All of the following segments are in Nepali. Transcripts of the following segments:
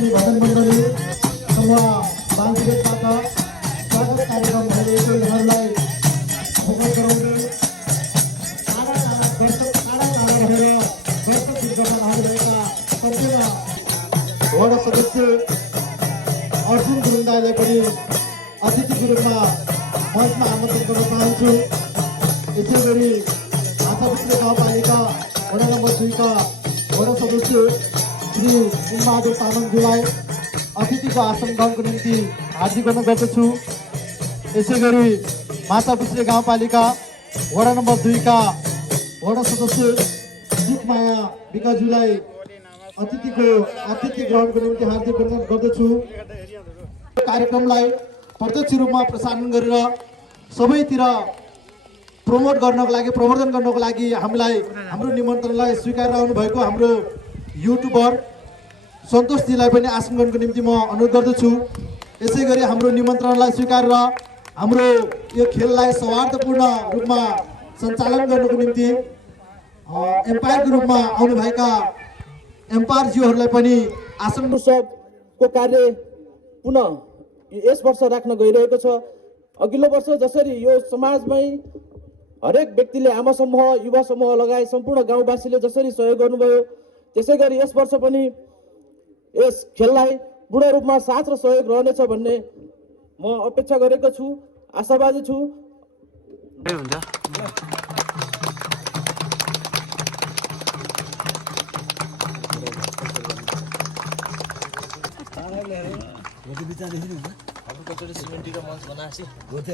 श्री भजन मण्डली समूह बालविवेकबाट स्वागत कार्यक्रम भइरहेको यहाँहरूलाई फोकस गराउने टाढा रहेर दर्शक विज्ञापन आइरहेका सम्पूर्ण वडा सदस्य अर्जुन गुरुङ दाइलाई पनि अतिथिको रूपमा मञ्चमा आमन्त्रण गर्न चाहन्छु। यसै गरी माछापुच्छ्रे गाउँपालिका वडा नम्बर 2 का वडा सदस्य श्री सिंहबहादुर तामाङज्यूलाई अतिथिको आसन ग्रहणको निम्ति हार्दिक अनुरोध गर्दछु। यसै गरी माछापुच्छ्रे गाउँपालिका वडा नम्बर 2 का वडा सदस्य सुखमाया विकाज्यूलाई आतिथ्य ग्रहणको निम्ति हार्दिक अनुरोध गर्दछु। कार्यक्रमलाई प्रत्यक्ष रूपमा प्रसारण गरेर सबैतिर प्रवर्धन गर्नको लागि हामीलाई हाम्रो निमन्त्रणलाई स्वीकार आउनु भएको हाम्रो युट्युबर सन्तोषजीलाई पनि आसन गर्नको निम्ति म अनुरोध गर्दछु। यसै गरी हाम्रो निमन्त्रणलाई स्वीकारेर हाम्रो यो खेललाई सौहार्दपूर्ण रूपमा सञ्चालन गर्नको निम्ति एम्पायरको रूपमा आउनुभएका एम्पायरज्यूहरूलाई पनि आसन उत्सवको कार्य पुनः यस वर्ष राख्न गइरहेको छ। अघिल्लो वर्ष जसरी यो समाजमै हरेक व्यक्तिले आमा समूह युवा समूह लगायत सम्पूर्ण गाउँवासीले जसरी सहयोग गर्नुभयो त्यसै गरी यस वर्ष पनि यस खेललाई पूर्ण रूपमा साथ र सहयोग रहनेछ भन्ने म अपेक्षा गरेको छु, आशावादी छु। कचौड़ी सिमेन्टी का मंच बना सी होते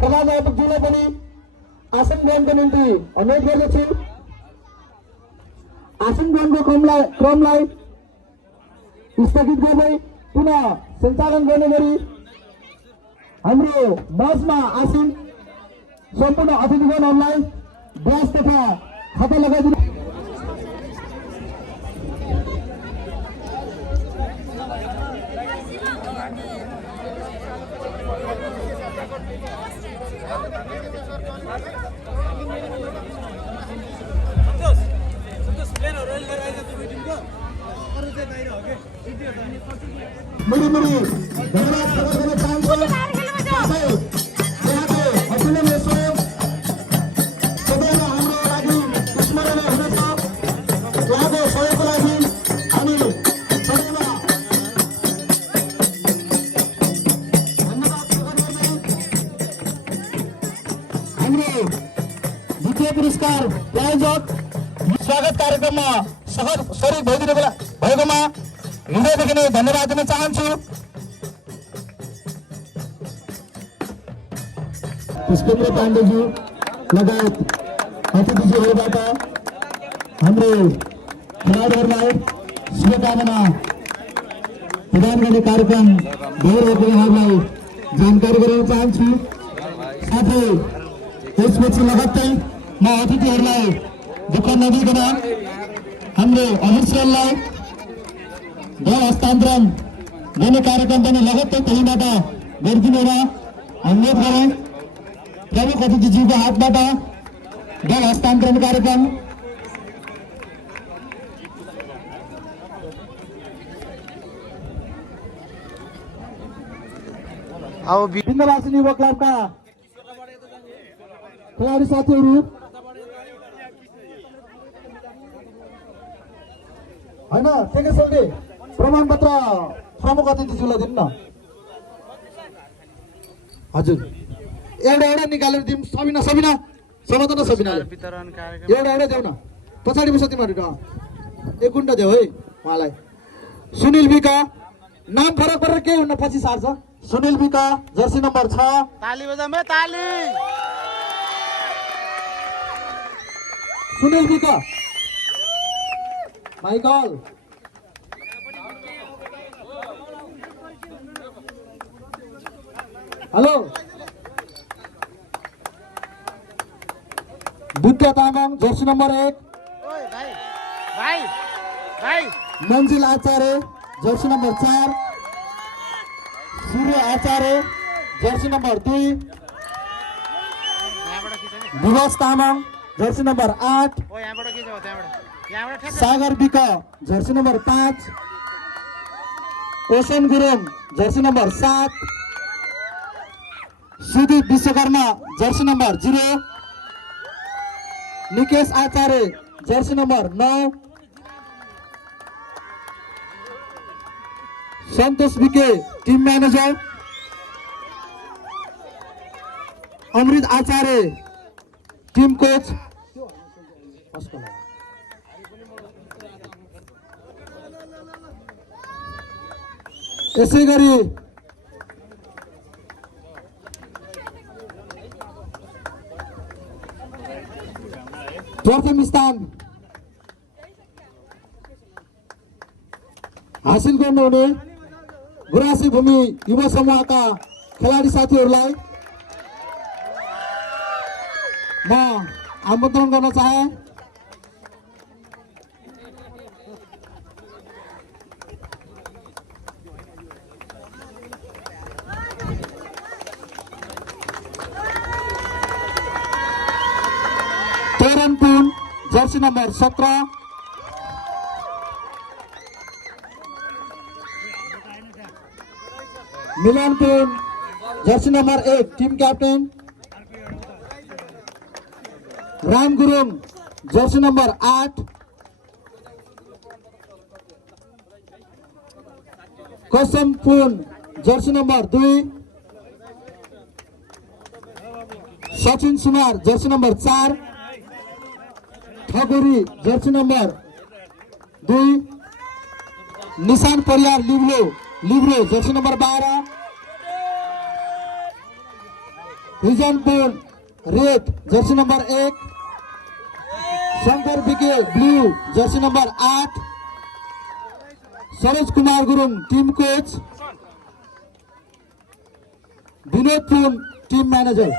प्रधानाध्यापकज्यूलाई पनि आसन ग्रहणको निम्ति अनुरोध गर्दछु। आसन ग्रहणको क्रमलाई स्थगित गर्दै पुनः सञ्चालन गर्ने गरी हाम्रो मञ्चमा आसन सम्पूर्ण अतिथिगणहरूलाई ब्याज तथा खाता लगाइदिनु। संतोष प्लेन हो रहेछ त्यो मिटिङको अरू चाहिँ बाहिर हो के स्वागत कार्यक्रममा सहभागी भइदिनु भएकोमा हृदयदेखि नै धन्यवाद दिन चाहन्छु। पुष्पेन्द्र पाण्डेज्यू लगायत अतिथिज्यूहरूबाट हाम्रो खेलाडीहरूलाई शुभकामना प्रदान गर्ने कार्यक्रम भइरहेको यहाँलाई जानकारी गराउन चाहन्छु। साथै त्यसपछि लगत्तै म अतिथिहरूलाई दुःख नदिकन हाम्रो अहिर्सलाई दल हस्तान्तरण गर्ने कार्यक्रम पनि लगत्तै त्यहीँबाट गरिदिनु र अनुरोध गरे। प्रमुख अतिथिज्यूको हातबाट दल हस्तान्तरण कार्यक्रम बिन्दवासिनी युवा क्लबका खेलाडी साथीहरू होइन ठिकै सोल्टी प्रमाणपत्र प्रमुख अतिथिज्यूलाई दिनु न। हजुर एउटा निकालेर दिउँ। सबिना सबिना समात न सबिना एउटा देऊ न। पछाडि बस्छ तिमीहरू एक गुन्टा देऊ है उहाँलाई। सुनिल विका नाम फरक परेर केही हुन्न पछि सार्छ। सुनिल विका जर्सी नम्बर 6 ताली बजामे ताली। सुनिल विका माइकल हेलो Vidya Tamang jersey number 1 Manjil Acharya jersey number 4 Surya Acharya jersey number 2 Diwas Tamang jersey number 8 Sagar विक jersey number 5 Oshan Gurung jersey number 7 Sudeep Bishwakarma jersey number 0 Nikesh Acharya jersey number 9 Santosh BK team manager Amrit Acharya team coach यसै गरी प्रथम स्थान हासिल गर्नुहुने गुराँसी भूमि युवा समूहका खेलाडी साथीहरूलाई म आमन्त्रण गर्न चाहे। Teranpur jersey number 17 Milanpur jersey number 1 team captain Ram Gurung jersey number 8 Kasampur jersey number 2 Sachin Sunar jersey number 4 Thakuri jersey number 2 Nishan Pariyar libero jersey number 12 Hijanpur red jersey number 1 Shankar BK blue jersey number 8 Saroj Kumar Gurung team coach Binod Pun team manager.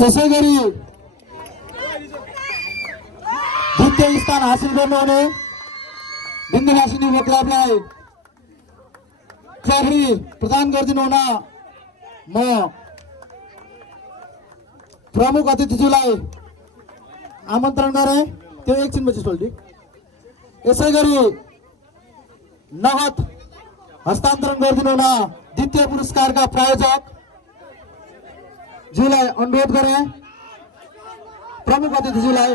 त्यसै गरी द्वितीय स्थान हासिल गर्नुहुने बिन्दुवासिनी युवा क्लबलाई ट्रफी प्रदान गरिदिनु हुन म प्रमुख अतिथिज्यूलाई आमन्त्रण गरे। त्यो एकछिनपछि सोल्टी। यसै गरी नगद हस्तान्तरण गरिदिनु हुन द्वितीय पुरस्कारका प्रायोजक ज्यूलाई अनुरोध गरे। प्रमुख अतिथिज्यूलाई,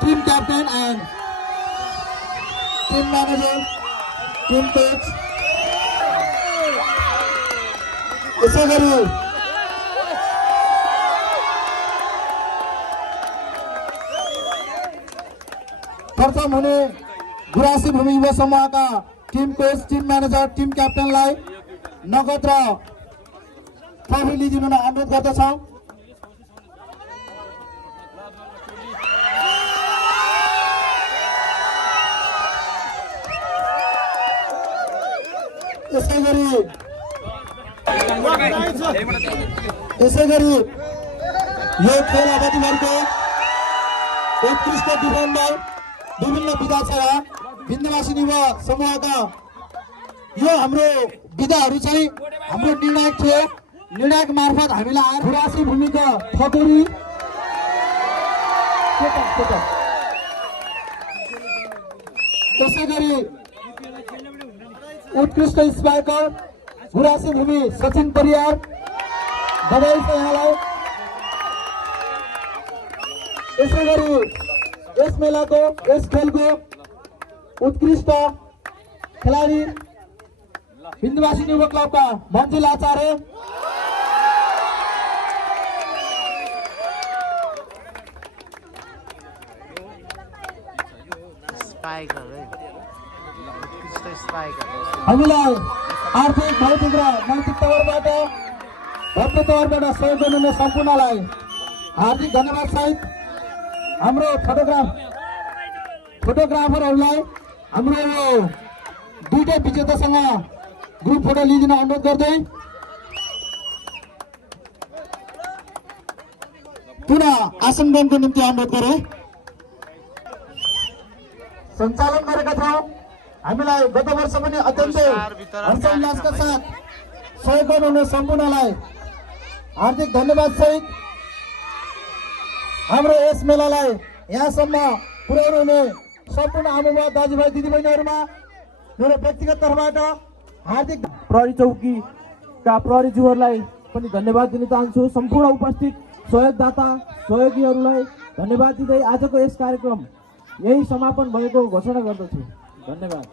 team captain and team manager, team coach. यसै गरी प्रथम हुने गुराँसी भूमि युवा समूहका team coach, team manager, team क्याप्टेनलाई नगद र ट्रफी लिइदिनु अनुरोध गर्दछौँ। यसै गरी यो खेल अवधिभरको उत्कृष्ट डिफेन्डर विभिन्न विधा विन्ध्यवासी युवा समूहका यो हाम्रो विधाहरू चाहिँ हाम्रो निर्णायक थियो। निर्णायक मार्फत हामीलाई गुराँसी भूमिका ठकुरी, त्यसै गरी उत्कृष्ट स्पाइकर गुराँसी भूमि सचिन परियार, बधाई छ यहाँलाई। यसै गरी यस मेलाको, यस खेलको उत्कृष्ट खेलाडी विन्ध्यवासी युवा क्लबका मन्जिल आचार्य, हामीलाई आर्थिक, भौतिक र नैतिक तौरबाट, भव्य तौरबाट सहयोग गर्नुहुने सम्पूर्णलाई हार्दिक धन्यवाद सहित हाम्रो फोटोग्राफरहरूलाई हाम्रो यो दुईटै विजेतासँग ग्रुप फोटो लिइदिन अनुरोध गर्दै पुनः आसन ग्रहणको निम्ति अनुरोध गरे। सञ्चालन गरेका थियौँ। हामीलाई गत वर्ष पनि अत्यन्तै हर्षोल्लासका साथ सहयोग गर्नुहुने सम्पूर्णलाई हार्दिक धन्यवाद सहित हाम्रो यस मेलालाई यहाँसम्म पुर्याउनु हुने सम्पूर्ण आमाबुवा, दाजुभाइ, दिदीबहिनीहरूमा मेरो व्यक्तिगत तर्फबाट हार्दिक प्रहरी चौकीका प्रहरीज्यूहरूलाई पनि धन्यवाद दिन चाहन्छु। सम्पूर्ण उपस्थित सहयोगदाता, सहयोगीहरूलाई धन्यवाद दिँदै आजको यस कार्यक्रम यही समापन भएको घोषणा गर्दछु। धन्यवाद।